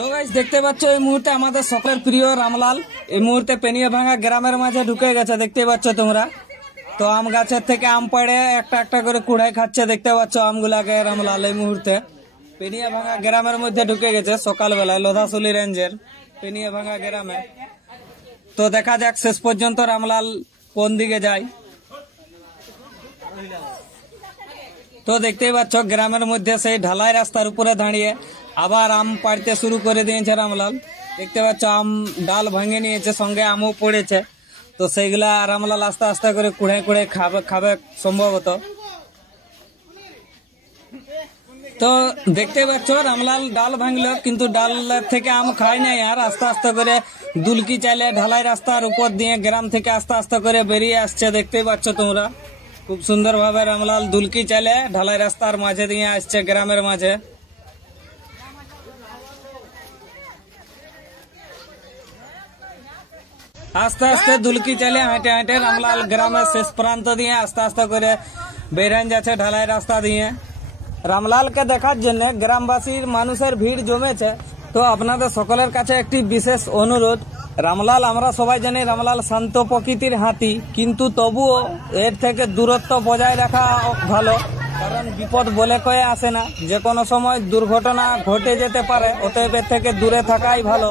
তো গাইস দেখতে পাচ্ছ এই মুহূর্তে আমাদের সকলের প্রিয় রামলাল এই মুহূর্তে পেনিয়াভাঙা গ্রামের মাঝে ঢুকে গেছে দেখতে পাচ্ছ তোমরা। তো আম গাছের থেকে আম পড়ে একটা একটা করে কুড়াই খাচ্ছে দেখতে পাচ্ছ আমগুলাকে রামলাল এই মুহূর্তে পেনিয়াভাঙা গ্রামের মধ্যে ঢুকে গেছে সকালবেলায় লোধাশুলি রেঞ্জের পেনিয়াভাঙা গ্রামে। তো দেখা যাক শেষ পর্যন্ত রামলাল কোন দিকে যায়। তো দেখতেই পাচ্ছ গ্রামের মধ্যে সেই ঢালাই রাস্তার উপরে দাঁড়িয়ে আবার আম পাড়তে শুরু করে দিয়েছে রামলাল। দেখতে পাচ্ছ আম ডাল ভেঙে নিয়েছে, সঙ্গে আমও পড়েছে। তো সেইগুলা রামলাল আস্তে আস্তে করে কুড়ে কুড়ে খাবে সম্ভবত। তো দেখতে পাচ্ছ রামলাল ডাল ভাঙলো, কিন্তু ডাল থেকে আম খায় নাই, আর আস্তে আস্তে করে দুলকি চাইলে ঢালাই রাস্তার উপর দিয়ে গ্রাম থেকে আস্তে আস্তে করে বেরিয়ে আসছে দেখতেই পাচ্ছ তোমরা। খুব সুন্দর ভাবে রামলাল দুলকি চাইলে ঢালাই রাস্তার মাঝে দিয়ে আসছে গ্রামের মাঝে। আস্তে আস্তে দুলকি চাইলে হাঁটে হাঁটে রামলাল গ্রামের শেষ প্রান্ত দিয়ে আস্তে আস্তে করে বেরান যাচ্ছে ঢালাই রাস্তা দিয়ে। রামলালকে দেখার জন্য গ্রামবাসীর মানুষের ভিড় জমেছে। তো আপনাদের সকলের কাছে একটি বিশেষ অনুরোধ, রামলাল আমরা সবাই জানি রামলাল শান্ত প্রকৃতির হাতি, কিন্তু তবুও এর থেকে দূরত্ব বজায় রাখা ভালো, কারণ বিপদ বলে কয়ে আসে না, যে কোনো সময় দুর্ঘটনা ঘটে যেতে পারে, অতএব এর থেকে দূরে থাকাই ভালো।